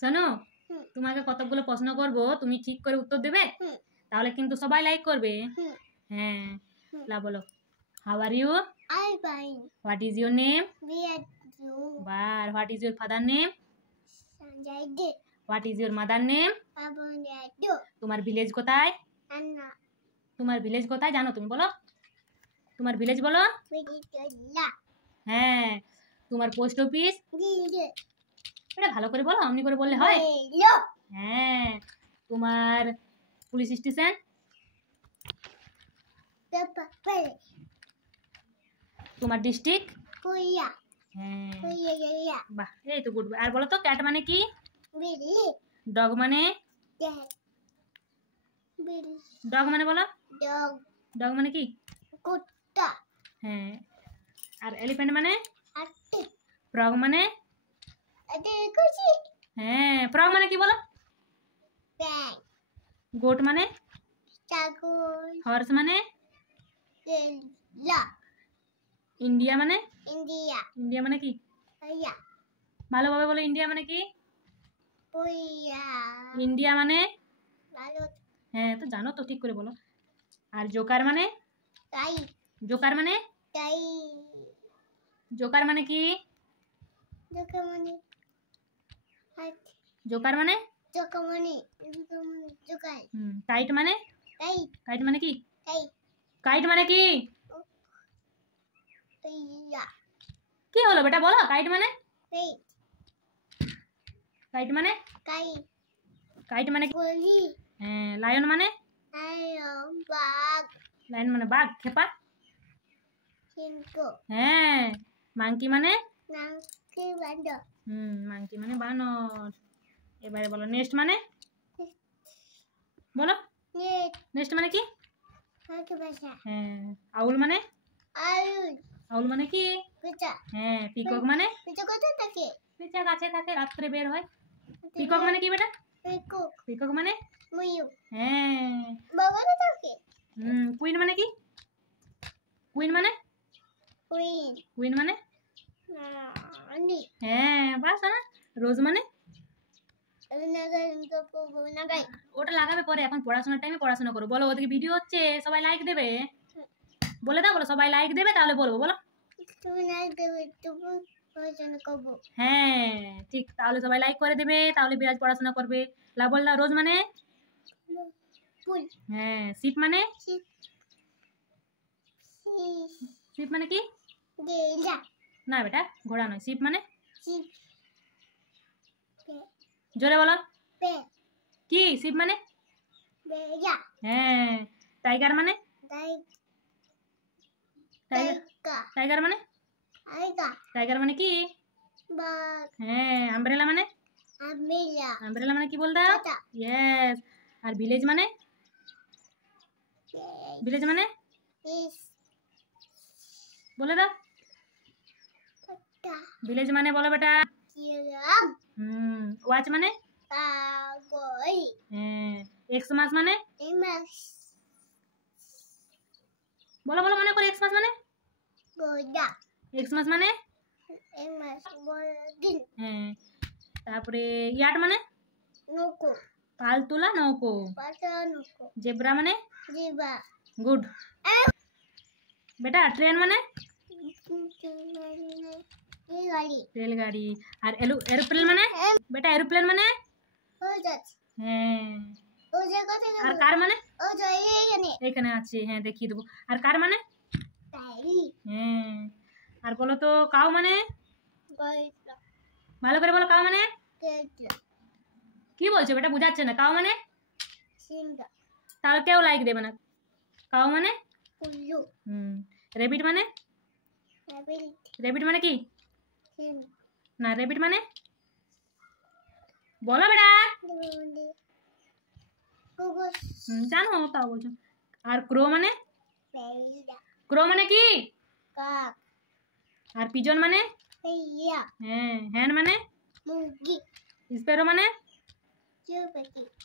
শোনো, তোমাকে কতগুলো প্রশ্ন করব, তুমি ঠিক করে উত্তর দেবে, তাহলে কিন্তু সবাই লাইক করবে। হ্যাঁ, লা বলো। How are you? I'm fine. What is your name? We are you. বার। What is your father name? Sanjay. What is your mother name? Abunadu. তোমার ভিলেজ কোথায়? Anna. তোমার ভিলেজ কোথায় জানো তুমি? বলো, তোমার ভিলেজ বলো। Viditula. হ্যাঁ। তোমার পোস্ট অফিস? Dile. এটা ভালো করে বলো, অমনি করে বললে হয়। Hello. হ্যাঁ। তোমার পুলিশ স্টেশন? The papa. তোমার ডিস্ট্রিক্ট? Kuya. হ্যাঁ, Kuya. বাহ, এই তো গুড। আর বলো তো, ক্যাট মানে কি? Billy. ডগ মানে? Dad. Billy. ডগ মানে বলো। Dog. ডগ মানে কি? Kutta. হ্যাঁ। আর এলিফ্যান্ট মানে? Atti. ফ্রগ মানে? Ade kuchi. হ্যাঁ, ফ্রগ মানে কি বলো? Bang. গোট মানে? Chagul. হর্স মানে? Dilla. ইন্ডিয়া মানে? India. ইন্ডিয়া মানে কি? Kuya. ভালোভাবে বলো, ইন্ডিয়া মানে কি? Kuya. ইন্ডিয়া মানে? Balut. হ্যাঁ, তো জানো তো, ঠিক করে বলো। আর জোকার মানে? Tai. জোকার মানে? Tai. জোকার মানে কি? Jokamani. Hat. জোকার মানে? Jokamani. Jokamani. Jokai. কাইট মানে? Tai. কাইট মানে কি? Tai. কাইট মানে কি? Kuya. কি হলো বেটা, বলো কাইট মানে? Tai. কাইট মানে? Kai. কাইট মানে? Kuli. হ্যাঁ। লায়ন মানে? Ayam. Bag. লায়ন মানে বাঘ, খেপা। Cinco. হ্যাঁ। মাংকি মানে? Nangki bando. মাংকি মানে বানর। এবারে বলো নেক্সট মানে? বলো, Net. নেক্সট মানে কি? Haki bahasa. হ্যাঁ। আউল মানে? Ayun. আউল মানে কি? Kuca. হ্যাঁ। পিকক মানে? Kuca kota take. পিচা গাছে থাকে, রাত্রে বের হয়। পিকক মানে কি বেটা? Pikuk. পিকক মানে? Muyu. হ্যাঁ। Bawa na take. কুইন মানে কি? কুইন মানে? Queen. কুইন মানে? Ani. হ্যাঁ, বাস না। রোজ মানে? Nagai untuk nagai. ওটা লাগাবে পরে, এখন পড়াশোনার টাইমে পড়াশোনা করো। বলো, ওদিকে ভিডিও হচ্ছে, সবাই লাইক দেবে। বলে দাও, বলো সবাই লাইক দেবে, তাহলে বলবো। বলো। তুমি না দেবে তবু পড়াশোনা করবো। হ্যাঁ, ঠিক, তাহলে সবাই লাইক করে দেবে, তাহলে বিরাজ পড়াশোনা করবে। লা বল দাও। রোজ মানে? ফুল। হ্যাঁ। শিপ মানে? শিপ মানে কি? গেলা। না বেটা, ঘোড়া নয়। শিপ মানে? শিপ। জোরে বলো। পে। কি শিপ মানে? বেয়া। হ্যাঁ। টাইগার মানে? টাইগার। টাইগার মানে? আইগা। টাইগার মানে কি? বাঘ। হ্যাঁ। আমব্রেলা মানে? আমব্রেলা। আমব্রেলা মানে কি বল দাও? ছাতা। ইয়েস। আর ভিলেজ মানে? ভিলেজ মানে? বলে দাও। ভিলেজ মানে বলো বেটা। কিরাম। ওয়াচ মানে? কাগজ। হ্যাঁ। এক্স মাস মানে? এমাস। বলো বলো, মনে করে। এক্স মাস মানে? গোদা। এক্স মাস মানে? এমাস বড়দিন। হ্যাঁ। তারপরে ইয়াট মানে? নৌকো। পালতুলা নৌকো। পাতা নৌকো। জেব্রা মানে? জিবা। গুড। বেটা ট্রেন মানে? রেলগাড়ি। রেলগাড়ি। আর এরোপ্লেন মানে? বেটা এরোপ্লেন মানে? হ্যাঁ। আর কার মানে? এখানে আছে, হ্যাঁ, দেখিয়ে দেবো। আর কার মানে? হ্যাঁ। আর বলো তো কাউ মানে? ভালো করে বলো, কাউ মানে? কি বলছো বেটা, বুঝাচ্ছে না। কাউ মানে? তাহলে কেউ লাইক দেবে না। কাউ মানে? রেবিট মানে? রেবিট মানে কি? না, রেবিট মানে? বলো বেটা। জানো, তাও বলছো। আর ক্রো মানে? ক্রো মানে কি? আর পিজন মানে? হ্যাঁ। হ্যান মানে? স্প্যারো মানে?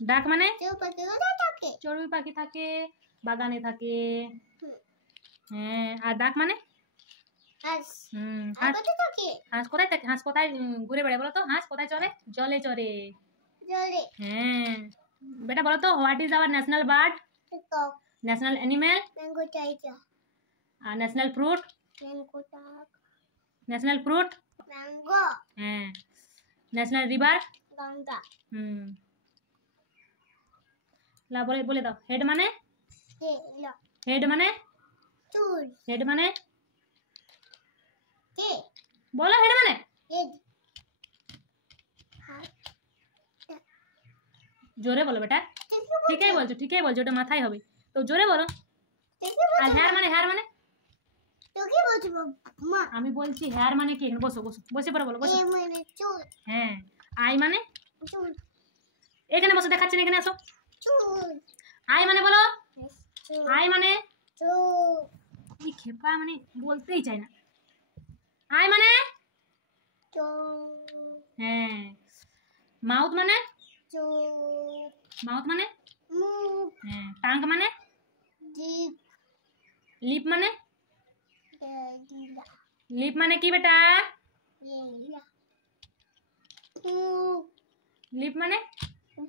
ডাক মানে? চড়ুই পাখি থাকে, বাগানে থাকে। হ্যাঁ। আর ডাক মানে? হাঁস কোথায় থাকে? হাঁস কোথায় ঘুরে বেড়ায় বলো তো? হাঁস কোথায় চলে? জলে চড়ে। জলে হ্যাঁ বেটা বলো তো what is our national bird cock national animal mango চাইছা আর ন্যাশনাল ফ্রুট ম্যাঙ্গো টাক ন্যাশনাল ফ্রুট ম্যাঙ্গো হ্যাঁ ন্যাশনাল রিভার গঙ্গা লা বলে বলে দাও হেড মানে কে হেড মানে চুল হেড মানে কে বলো হেড মানে হেড জোরে বলো বেটা ঠিকই বলছো ওটা মাথায় হবে তো জোরে বলো আর হেয়ার মানে তো কি বলছো মা আমি বলছি হেয়ার মানে কি বসো বসো বসে পড়ো বলো বসো এ মানে চুল হ্যাঁ আই মানে চুল এখানে বসো দেখাচ্ছি না এখানে আসো চুল আই মানে বলো চুল আই মানে চুল এই খেপা মানে বলতেই চায় না আই মানে চুল হ্যাঁ মাউথ মানে চুল মাউথ মানে মুখ হ্যাঁ টাং মানে জিভ লিপ মানে দিলা লিপ মানে কি বেটা গেলা মুখ লিপ মানে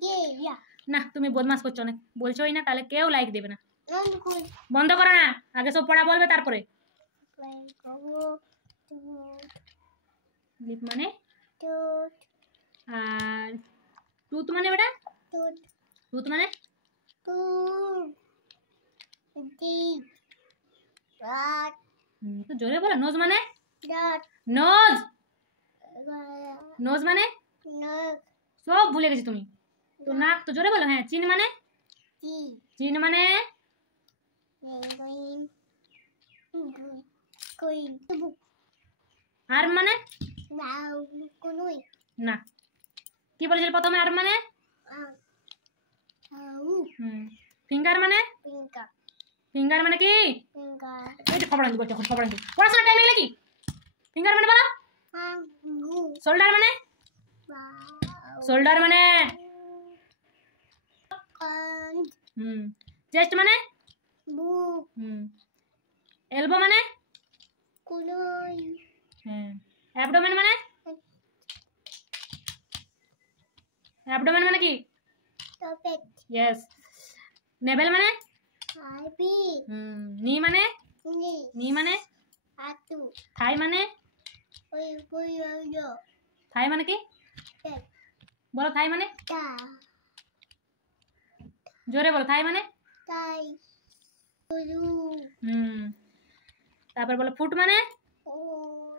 গেলা না তুমি বদমাস করছো অনেক বলছোই না তাহলে কেউ লাইক দেবে না নন কই বন্ধ করো না আগে সব পড়া বলবে তারপরে প্লাই করো লিপ মানে টুট আর টুথ মানে বেটা টুট টুথ মানে টুট জিভ রাট তো জোরে বলো নোজ মানে রাট নোজ গলা নোজ মানে নাক সব ভুলে গেছি তুমি তো নাক তো জোরে বলো হ্যাঁ চিন মানে টি চিন মানে পেঙ্গুইন কুইন বুক আর্ম মানে নাও কুনুই না কি বলেছিল প্রথমে আর্ম মানে আউ ফিঙ্গার মানে পিঙ্কা ফিঙ্গার মানে কি পিঙ্কা এই তো খবর আনবি বলছো খবর আনবি পড়াশোনা টাইম এলে কি ফিঙ্গার মানে বলো হাঙ্গু শোল্ডার মানে বাউ শোল্ডার মানে কান চেস্ট মানে বুক এলবো মানে কুনুই অ্যাবডোমেন মানে অ্যাবডোমেন মানে কি টপেট ইয়েস নেভেল মানে হাইপি নি মানে নি নি মানে আতু থাই মানে ওই ওই ওই থাই মানে কি টেক বলো থাই মানে টা জোরে বলো থাই মানে তাই উলু তারপর বলো ফুট মানে ও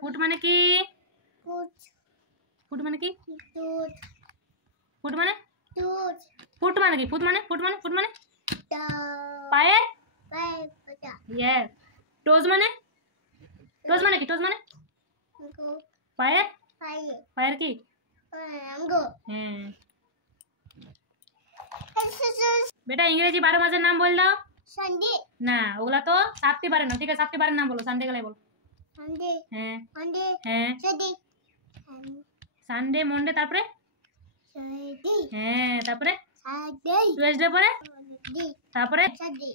ফুট মানে কি কুচ ফুট মানে কি টুট ফুট মানে টুট ফুট মানে কি ফুট মানে ফুট মানে টা পায়ে পাই পটা ইয়েস টোজ মানে কি টোজ মানে গো পায়ে পাই পায়ের কি আঙ্গো হ্যাঁ বেটা ইংরেজি 12 মাসের নাম বল দাও সানডে না ওগুলা তো 7টি বারের নাম ঠিক আছে 7টি বারের নাম বলো সানডে গেলে বলো সানডে হ্যাঁ সানডে হ্যাঁ সানডে সানডে মন্ডে তারপরে সানডে হ্যাঁ তারপরে সানডে টুয়েসডে পরে ডি তারপরে সানডে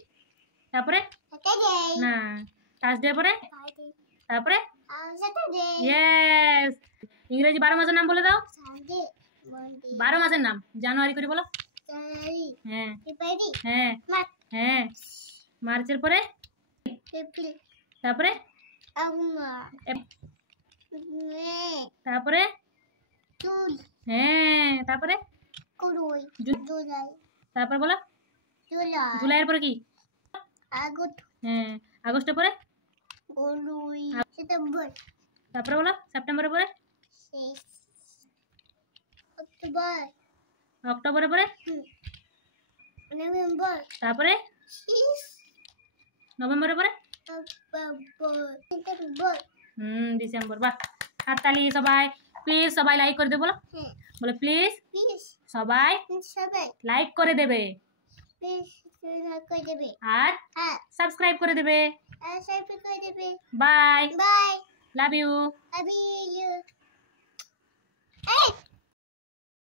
তারপরে স্যাটারডে না থার্সডে পরে ফ্রাইডে তারপরে স্যাটারডে ইয়েস ইংরেজি 12 মাসের নাম বলে দাও সানডে মন্ডে 12 মাসের নাম জানুয়ারি করে বলো জানুয়ারি হ্যাঁ ফেব্রুয়ারি হ্যাঁ মার্চ হ্যাঁ মার্চের পরে এপ্রিল তারপরে আগস্ট মে তারপরে জুন হ্যাঁ তারপরে জুলাই জুলাই তারপর বলো জুলাই জুলাইয়ের পরে কি আগস্ট হ্যাঁ আগস্টের পরে জুলাই সেপ্টেম্বর তারপরে বলো সেপ্টেম্বরের পরে শেষ অক্টোবর অক্টোবরের পরে নভেম্বর তারপরে শেষ নভেম্বরের পরে অক্টোবর ডিসেম্বর ডিসেম্বর বাহ হাততালি সবাই প্লিজ সবাই লাইক করে দেবে বলো হ্যাঁ বলো প্লিজ প্লিজ সবাই সবাই লাইক করে দেবে প্লিজ করে দেবে আর হ্যাঁ সাবস্ক্রাইব করে দেবে আর সাবস্ক্রাইব করে দেবে bye bye love you love you এই